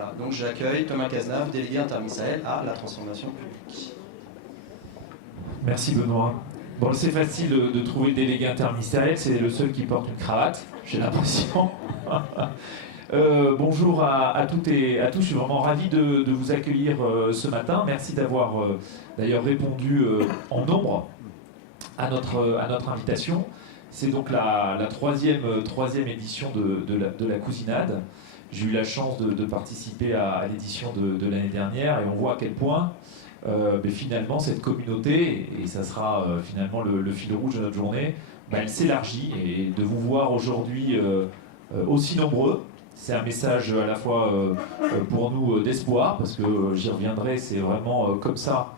Voilà, donc j'accueille Thomas Cazenave, délégué Intermisael à la transformation publique. Merci Benoît. Bon, c'est facile de trouver le délégué interministériel, c'est le seul qui porte une cravate, j'ai l'impression. Bonjour à toutes et à tous, je suis vraiment ravi de vous accueillir ce matin. Merci d'avoir d'ailleurs répondu en nombre à notre invitation. C'est donc la troisième édition de la Cousinade. J'ai eu la chance de participer à l'édition de l'année dernière et on voit à quel point mais finalement cette communauté, et ça sera finalement le fil rouge de notre journée, elle s'élargit, et de vous voir aujourd'hui aussi nombreux, c'est un message à la fois pour nous d'espoir, parce que j'y reviendrai, c'est vraiment comme ça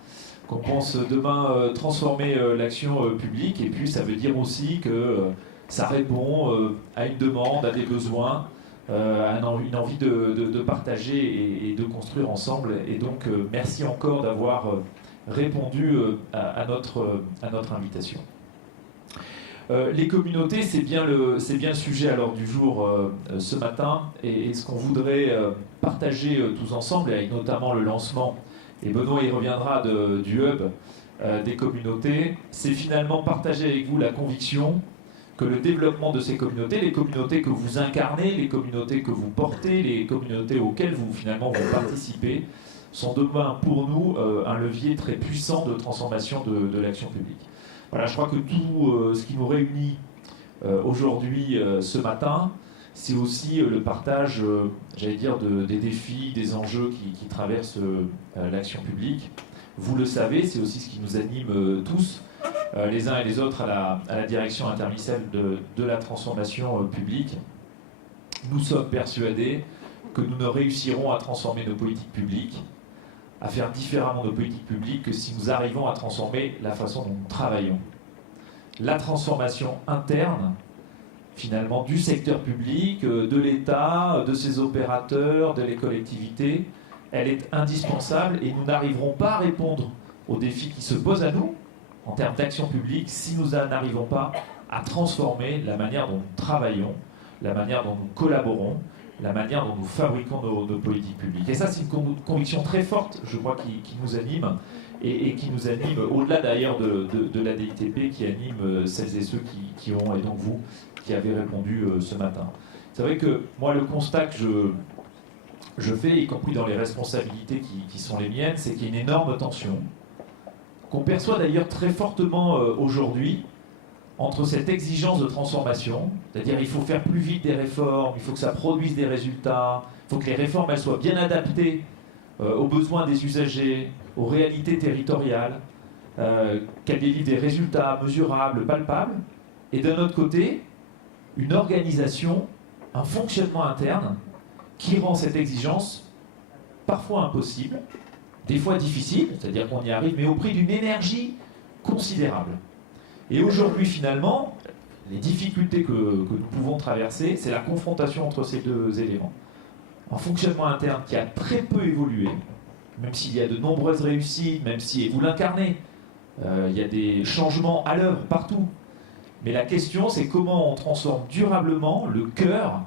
qu'on pense demain transformer l'action publique, et puis ça veut dire aussi que ça répond à une demande, à des besoins, une envie de partager et de construire ensemble. Et donc merci encore d'avoir répondu à notre invitation. Les communautés, c'est bien le sujet à l'ordre du jour ce matin, et ce qu'on voudrait partager tous ensemble, avec notamment le lancement, et Benoît y reviendra, du hub des communautés, c'est finalement partager avec vous la conviction que le développement de ces communautés, les communautés que vous incarnez, les communautés que vous portez, les communautés auxquelles vous participez, sont demain pour nous un levier très puissant de transformation de l'action publique. Voilà, je crois que tout ce qui nous réunit aujourd'hui, ce matin, c'est aussi le partage, j'allais dire, des défis, des enjeux qui traversent l'action publique. Vous le savez, c'est aussi ce qui nous anime tous, les uns et les autres à la direction interministérielle de la transformation publique. Nous sommes persuadés que nous ne réussirons à transformer nos politiques publiques, à faire différemment nos politiques publiques, que si nous arrivons à transformer la façon dont nous travaillons. La transformation interne, finalement, du secteur public, de l'État, de ses opérateurs, de les collectivités, elle est indispensable, et nous n'arriverons pas à répondre aux défis qui se posent à nous en termes d'action publique si nous n'arrivons pas à transformer la manière dont nous travaillons, la manière dont nous collaborons, la manière dont nous fabriquons nos politiques publiques. Et ça, c'est une conviction très forte, je crois, qui nous anime, et qui nous anime au-delà d'ailleurs de la DITP, qui anime celles et ceux qui ont, et donc vous, qui avez répondu ce matin. C'est vrai que moi, le constat que je fais, y compris dans les responsabilités qui sont les miennes, c'est qu'il y a une énorme tension, qu'on perçoit d'ailleurs très fortement aujourd'hui, entre cette exigence de transformation, c'est-à-dire il faut faire plus vite des réformes, il faut que ça produise des résultats, il faut que les réformes elles soient bien adaptées aux besoins des usagers, aux réalités territoriales, qu'elles délivrent des résultats mesurables, palpables, et d'un autre côté, une organisation, un fonctionnement interne qui rend cette exigence parfois impossible, des fois difficile, c'est-à-dire qu'on y arrive, mais au prix d'une énergie considérable. Et aujourd'hui, finalement, les difficultés que nous pouvons traverser, c'est la confrontation entre ces deux éléments. Un fonctionnement interne qui a très peu évolué, même s'il y a de nombreuses réussites, même si, et vous l'incarnez, il y a des changements à l'œuvre partout. Mais la question, c'est comment on transforme durablement le cœur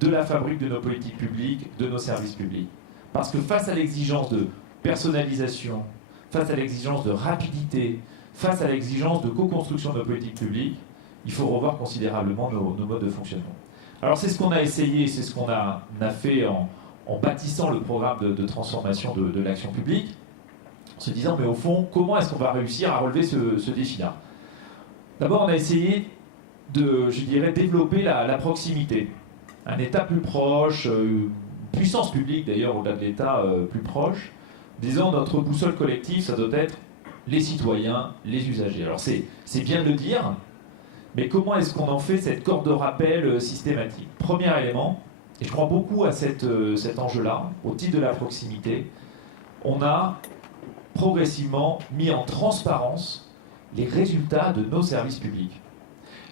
de la fabrique de nos politiques publiques, de nos services publics. Parce que face à l'exigence de personnalisation, face à l'exigence de rapidité, face à l'exigence de co-construction de nos politiques publiques, il faut revoir considérablement nos modes de fonctionnement. Alors c'est ce qu'on a essayé, c'est ce qu'on a fait en bâtissant le programme de transformation de l'action publique, en se disant, mais au fond, comment est-ce qu'on va réussir à relever ce défi-là? D'abord, on a essayé de, je dirais, développer la proximité. Un État plus proche, une puissance publique d'ailleurs au-delà de l'État plus proche, disant notre boussole collective, ça doit être les citoyens, les usagers. Alors c'est bien de le dire, mais comment est-ce qu'on en fait cette corde de rappel systématique? Premier élément, et je crois beaucoup à cet enjeu-là, au titre de la proximité, on a progressivement mis en transparence les résultats de nos services publics.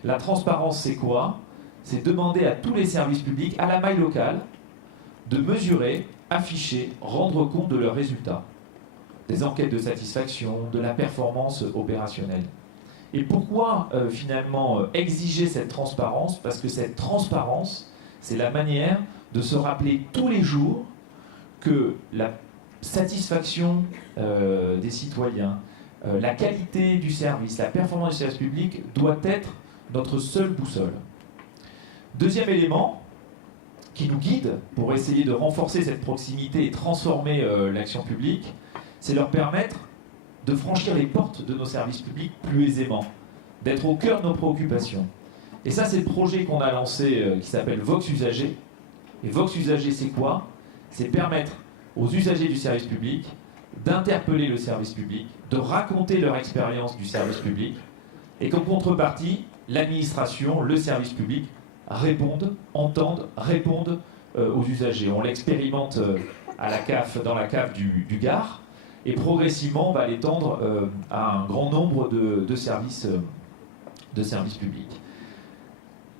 La transparence, c'est quoi? C'est demander à tous les services publics, à la maille locale, de mesurer, afficher, rendre compte de leurs résultats. Des enquêtes de satisfaction, de la performance opérationnelle. Et pourquoi finalement exiger cette transparence? Parce que cette transparence, c'est la manière de se rappeler tous les jours que la satisfaction des citoyens, la qualité du service, la performance du service public doit être notre seule boussole. Deuxième élément qui nous guide pour essayer de renforcer cette proximité et transformer l'action publique, c'est leur permettre de franchir les portes de nos services publics plus aisément, d'être au cœur de nos préoccupations. Et ça, c'est le projet qu'on a lancé qui s'appelle Vox Usager. Et Vox Usager, c'est quoi? C'est permettre aux usagers du service public d'interpeller le service public, de raconter leur expérience du service public, et qu'en contrepartie, l'administration, le service public, répondent, entendent, répondent aux usagers. On l'expérimente à la CAF, dans la CAF du Gard, et progressivement, on va l'étendre à un grand nombre de services publics.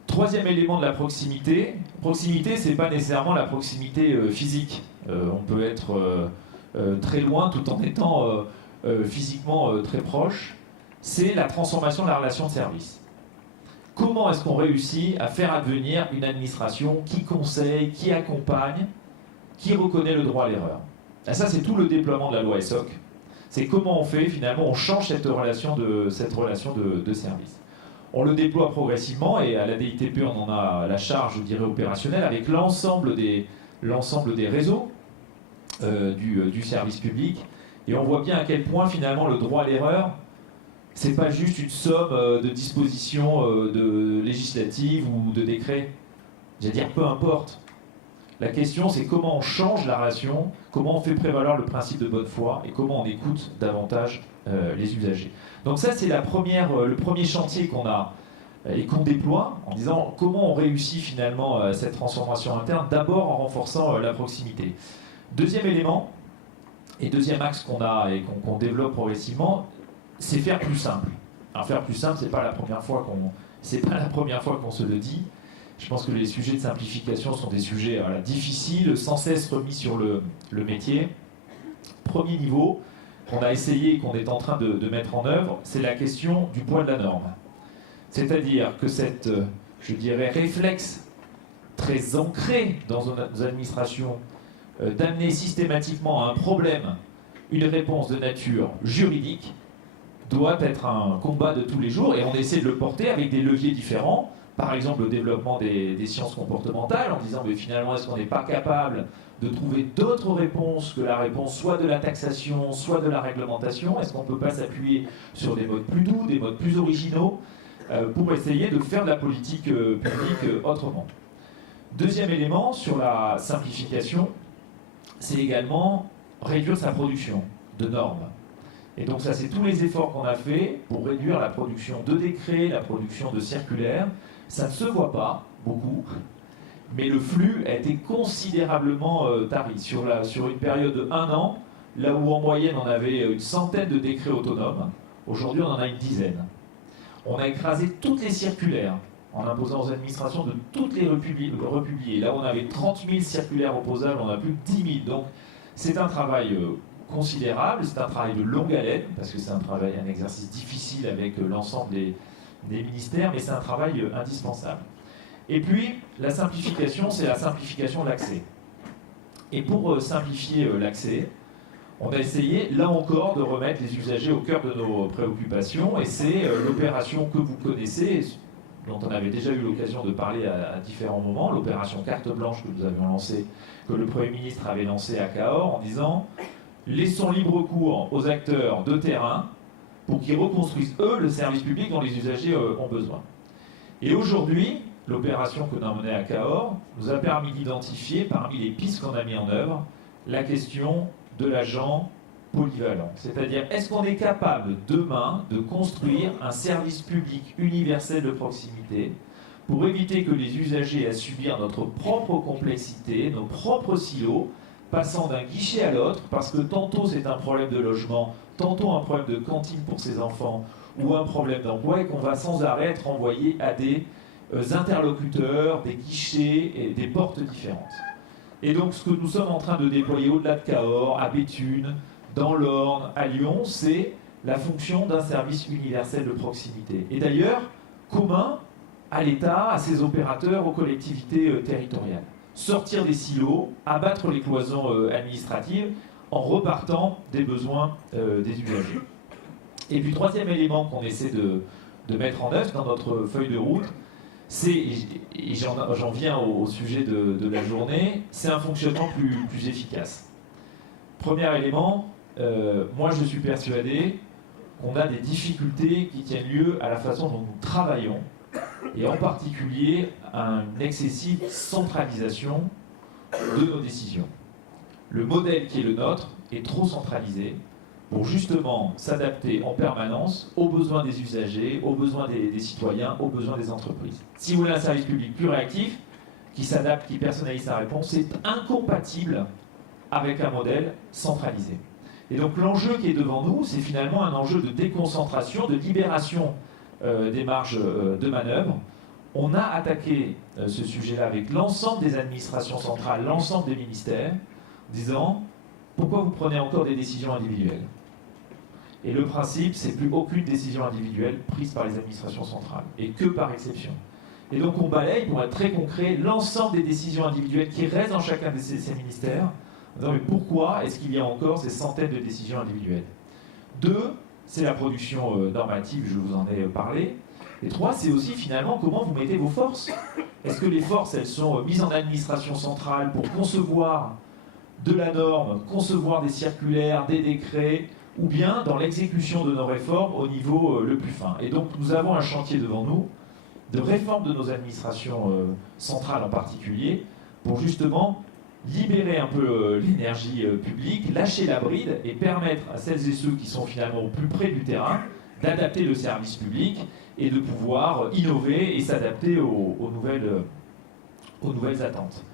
Troisième élément de la proximité. Proximité, ce n'est pas nécessairement la proximité physique. On peut être très loin tout en étant physiquement très proche. C'est la transformation de la relation de service. Comment est-ce qu'on réussit à faire advenir une administration qui conseille, qui accompagne, qui reconnaît le droit à l'erreur? Et ça, c'est tout le déploiement de la loi ESSOC. C'est comment on fait, finalement, on change cette relation de service. On le déploie progressivement et à la DITP, on en a la charge, je dirais, opérationnelle avec l'ensemble des réseaux du service public. Et on voit bien à quel point, finalement, le droit à l'erreur, c'est pas juste une somme de dispositions législatives ou de décrets. J'allais dire, peu importe. La question, c'est comment on change la relation, comment on fait prévaloir le principe de bonne foi et comment on écoute davantage les usagers. Donc ça, c'est le premier chantier qu'on a et qu'on déploie en disant comment on réussit finalement cette transformation interne, d'abord en renforçant la proximité. Deuxième élément, et deuxième axe qu'on a et qu'on développe progressivement, c'est faire plus simple. Alors faire plus simple, c'est pas la première fois qu'on se le dit. Je pense que les sujets de simplification sont des sujets difficiles, sans cesse remis sur le métier. Premier niveau qu'on a essayé et qu'on est en train de mettre en œuvre, c'est la question du poids de la norme. C'est-à-dire que cette, je dirais, réflexe très ancré dans nos administrations d'amener systématiquement à un problème une réponse de nature juridique doit être un combat de tous les jours et on essaie de le porter avec des leviers différents. Par exemple, le développement des sciences comportementales, en disant mais finalement, est-ce qu'on n'est pas capable de trouver d'autres réponses que la réponse soit de la taxation, soit de la réglementation? Est-ce qu'on ne peut pas s'appuyer sur des modes plus doux, des modes plus originaux, pour essayer de faire de la politique publique autrement? Deuxième élément sur la simplification, c'est également réduire sa production de normes. Et donc ça, c'est tous les efforts qu'on a fait pour réduire la production de décrets, la production de circulaires. Ça ne se voit pas beaucoup, mais le flux a été considérablement tari. Sur une période de 1 an, là où en moyenne on avait une centaine de décrets autonomes, aujourd'hui on en a une dizaine. On a écrasé toutes les circulaires en imposant aux administrations de toutes les republier. Là où on avait 30 000 circulaires opposables, on a plus de 10 000. Donc c'est un travail considérable, c'est un travail de longue haleine, parce que c'est un exercice difficile avec l'ensemble des ministères, mais c'est un travail indispensable. Et puis, la simplification, c'est la simplification de l'accès. Et pour simplifier l'accès, on a essayé, là encore, de remettre les usagers au cœur de nos préoccupations, et c'est l'opération que vous connaissez, dont on avait déjà eu l'occasion de parler à différents moments, l'opération Carte Blanche que nous avions lancée, que le Premier ministre avait lancée à Cahors, en disant « Laissons libre cours aux acteurs de terrain pour qu'ils reconstruisent, eux, le service public dont les usagers ont besoin. » Et aujourd'hui, l'opération que nous avons menée à Cahors nous a permis d'identifier, parmi les pistes qu'on a mis en œuvre, la question de l'agent polyvalent. C'est-à-dire, est-ce qu'on est capable demain de construire un service public universel de proximité pour éviter que les usagers aient à subir notre propre complexité, nos propres silos, passant d'un guichet à l'autre, parce que tantôt c'est un problème de logement, tantôt un problème de cantine pour ses enfants, ou un problème d'emploi, et qu'on va sans arrêt être envoyé à des interlocuteurs, des guichets et des portes différentes. Et donc ce que nous sommes en train de déployer au-delà de Cahors, à Béthune, dans l'Orne, à Lyon, c'est la fonction d'un service universel de proximité. Et d'ailleurs, commun à l'État, à ses opérateurs, aux collectivités territoriales. sortir des silos, abattre les cloisons administratives en repartant des besoins des usagers. Et puis troisième élément qu'on essaie de mettre en œuvre dans notre feuille de route, c'est, et j'en viens au sujet de la journée, c'est un fonctionnement plus efficace. Premier élément, moi je suis persuadé qu'on a des difficultés qui tiennent lieu à la façon dont nous travaillons, et en particulier à une excessive centralisation de nos décisions. Le modèle qui est le nôtre est trop centralisé pour justement s'adapter en permanence aux besoins des usagers, aux besoins des citoyens, aux besoins des entreprises. Si vous voulez un service public plus réactif, qui s'adapte, qui personnalise sa réponse, c'est incompatible avec un modèle centralisé. Et donc l'enjeu qui est devant nous, c'est finalement un enjeu de déconcentration, de libération des marges de manœuvre. On a attaqué ce sujet-là avec l'ensemble des administrations centrales, l'ensemble des ministères, disant « Pourquoi vous prenez encore des décisions individuelles ?» Et le principe, c'est plus aucune décision individuelle prise par les administrations centrales, et que par exception. Et donc on balaye, pour être très concret, l'ensemble des décisions individuelles qui restent dans chacun de ces ministères, en disant « Mais pourquoi est-ce qu'il y a encore ces centaines de décisions individuelles ?» 2, c'est la production normative, je vous en ai parlé. Et 3, c'est aussi finalement comment vous mettez vos forces. Est-ce que les forces, elles sont mises en administration centrale pour concevoir de la norme, concevoir des circulaires, des décrets, ou bien dans l'exécution de nos réformes au niveau le plus fin. Et donc nous avons un chantier devant nous de réforme de nos administrations centrales en particulier, pour justement libérer un peu l'énergie publique, lâcher la bride et permettre à celles et ceux qui sont finalement au plus près du terrain d'adapter le service public et de pouvoir innover et s'adapter aux nouvelles attentes.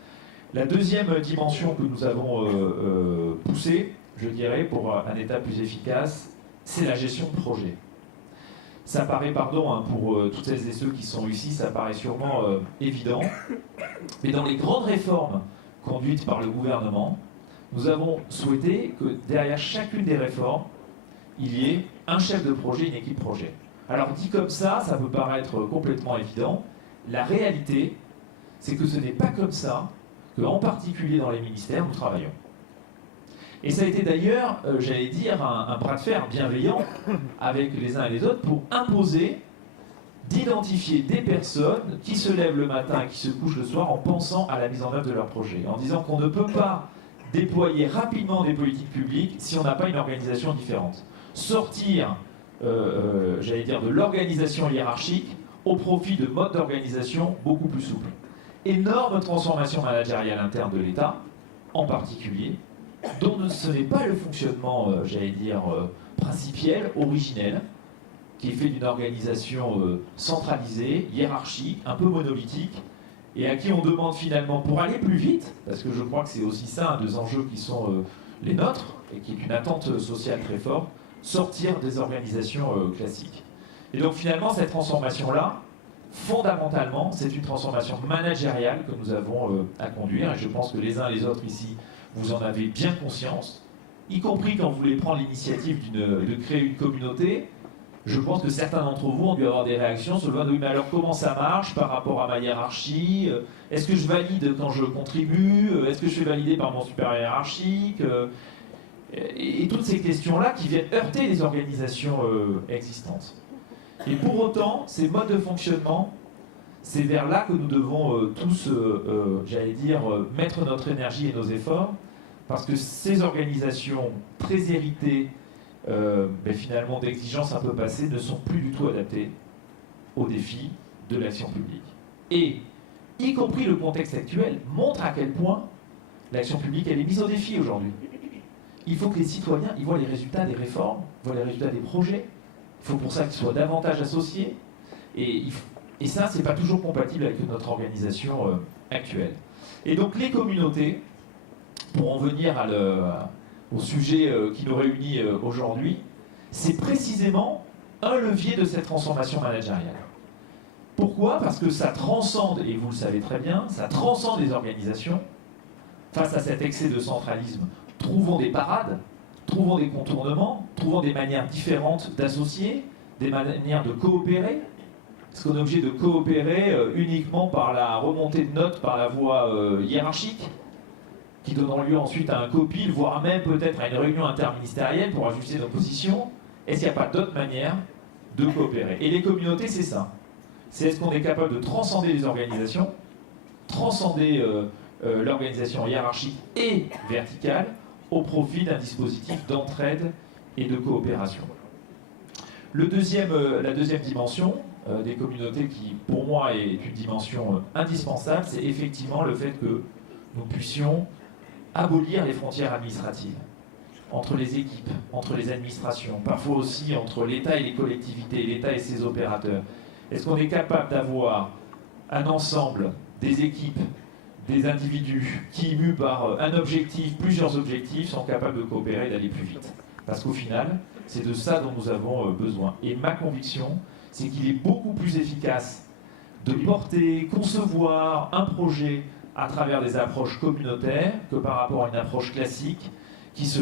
La deuxième dimension que nous avons poussée, je dirais, pour un État plus efficace, c'est la gestion de projet. Ça paraît, pardon, pour toutes celles et ceux qui sont ici, ça paraît sûrement évident, mais dans les grandes réformes conduites par le gouvernement, nous avons souhaité que derrière chacune des réformes, il y ait un chef de projet, une équipe projet. Alors dit comme ça peut paraître complètement évident. La réalité, c'est que ce n'est pas comme ça qu'en particulier dans les ministères, nous travaillons. Et ça a été d'ailleurs, j'allais dire, un bras de fer bienveillant avec les uns et les autres pour imposer d'identifier des personnes qui se lèvent le matin et qui se couchent le soir en pensant à la mise en œuvre de leur projet, en disant qu'on ne peut pas déployer rapidement des politiques publiques si on n'a pas une organisation différente. Sortir, j'allais dire, de l'organisation hiérarchique au profit de modes d'organisation beaucoup plus souples. Énorme transformation managériale interne de l'État, en particulier, dont ce n'est pas le fonctionnement, j'allais dire, principiel, originel, qui est fait d'une organisation centralisée, hiérarchique, un peu monolithique, et à qui on demande finalement, pour aller plus vite, parce que je crois que c'est aussi ça un des enjeux qui sont les nôtres, et qui est une attente sociale très forte, sortir des organisations classiques. Et donc finalement, cette transformation-là, fondamentalement, c'est une transformation managériale que nous avons à conduire, et je pense que les uns et les autres ici, vous en avez bien conscience, y compris quand vous voulez prendre l'initiative de créer une communauté. Je pense que certains d'entre vous ont dû avoir des réactions sur le fait de « oui, mais alors comment ça marche par rapport à ma hiérarchie? Est-ce que je valide quand je contribue? Est-ce que je suis validé par mon supérieur hiérarchique ?» Et toutes ces questions-là qui viennent heurter les organisations existantes. Et pour autant, ces modes de fonctionnement, c'est vers là que nous devons tous, j'allais dire, mettre notre énergie et nos efforts, parce que ces organisations très héritées, mais finalement d'exigences un peu passées, ne sont plus du tout adaptées aux défis de l'action publique. Et, y compris le contexte actuel, montre à quel point l'action publique elle est mise au défi aujourd'hui. Il faut que les citoyens ils voient les résultats des réformes, voient les résultats des projets. Il faut pour ça qu'ils soient davantage associés. Et ça, c'est pas toujours compatible avec notre organisation actuelle. Et donc les communautés, pour en venir au sujet qui nous réunit aujourd'hui, c'est précisément un levier de cette transformation managériale. Pourquoi? Parce que ça transcende, et vous le savez très bien, ça transcende les organisations. Face à cet excès de centralisme, trouvons des parades, trouvons des contournements, trouvons des manières différentes d'associer, des manières de coopérer. Est-ce qu'on est obligé de coopérer uniquement par la remontée de notes par la voie hiérarchique, qui donneront lieu ensuite à un copil, voire même peut-être à une réunion interministérielle pour ajuster nos positions? Est-ce qu'il n'y a pas d'autre manière de coopérer? Et les communautés, c'est ça. C'est est-ce qu'on est capable de transcender les organisations, transcender l'organisation hiérarchique et verticale au profit d'un dispositif d'entraide et de coopération. La deuxième dimension des communautés qui, pour moi, est une dimension indispensable, c'est effectivement le fait que nous puissions abolir les frontières administratives entre les équipes, entre les administrations, parfois aussi entre l'État et les collectivités, l'État et ses opérateurs. Est-ce qu'on est capable d'avoir un ensemble des équipes, des individus qui, mus par un objectif, plusieurs objectifs, sont capables de coopérer et d'aller plus vite? Parce qu'au final, c'est de ça dont nous avons besoin. Et ma conviction, c'est qu'il est beaucoup plus efficace de porter, concevoir un projet à travers des approches communautaires que par rapport à une approche classique qui se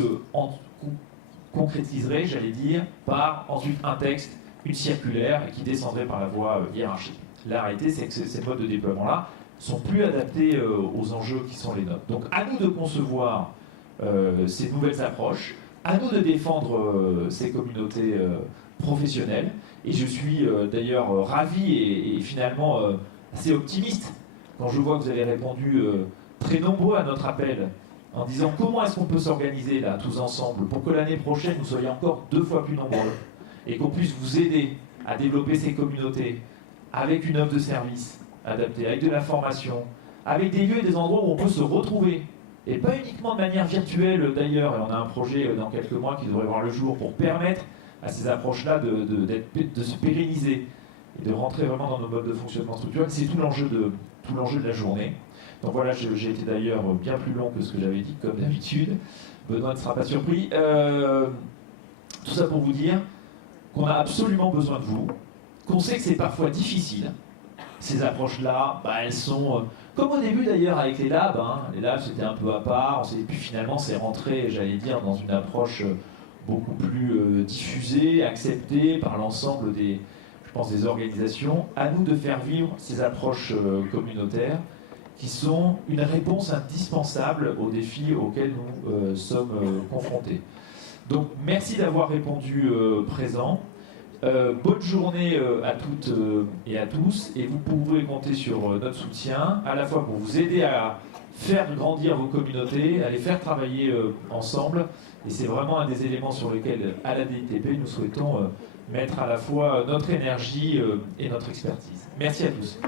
concrétiserait, j'allais dire, par ensuite un texte, une circulaire, et qui descendrait par la voie hiérarchique. La réalité, c'est que ces modes de déploiement-là sont plus adaptés aux enjeux qui sont les nôtres. Donc à nous de concevoir ces nouvelles approches, à nous de défendre ces communautés professionnelles, et je suis d'ailleurs ravi et finalement assez optimiste quand je vois que vous avez répondu très nombreux à notre appel en disant comment est-ce qu'on peut s'organiser là tous ensemble pour que l'année prochaine nous soyons encore 2 fois plus nombreux et qu'on puisse vous aider à développer ces communautés avec une offre de service adaptée, avec de la formation, avec des lieux et des endroits où on peut se retrouver. Et pas uniquement de manière virtuelle d'ailleurs, et on a un projet dans quelques mois qui devrait voir le jour pour permettre à ces approches-là de se pérenniser et de rentrer vraiment dans nos modes de fonctionnement structurel. C'est tout l'enjeu de la journée. Donc voilà, j'ai été d'ailleurs bien plus long que ce que j'avais dit, comme d'habitude. Benoît ne sera pas surpris. Tout ça pour vous dire qu'on a absolument besoin de vous, qu'on sait que c'est parfois difficile. Ces approches-là, elles sont... comme au début d'ailleurs avec les labs. Les labs, c'était un peu à part. Et puis finalement, c'est rentré, j'allais dire, dans une approche beaucoup plus diffusée, acceptée par l'ensemble des organisations. À nous de faire vivre ces approches communautaires qui sont une réponse indispensable aux défis auxquels nous sommes confrontés. Donc merci d'avoir répondu présent. Bonne journée à toutes et à tous, et vous pouvez compter sur notre soutien, à la fois pour vous aider à faire grandir vos communautés, à les faire travailler ensemble, et c'est vraiment un des éléments sur lesquels, à la DITP, nous souhaitons mettre à la fois notre énergie et notre expertise. Merci à tous.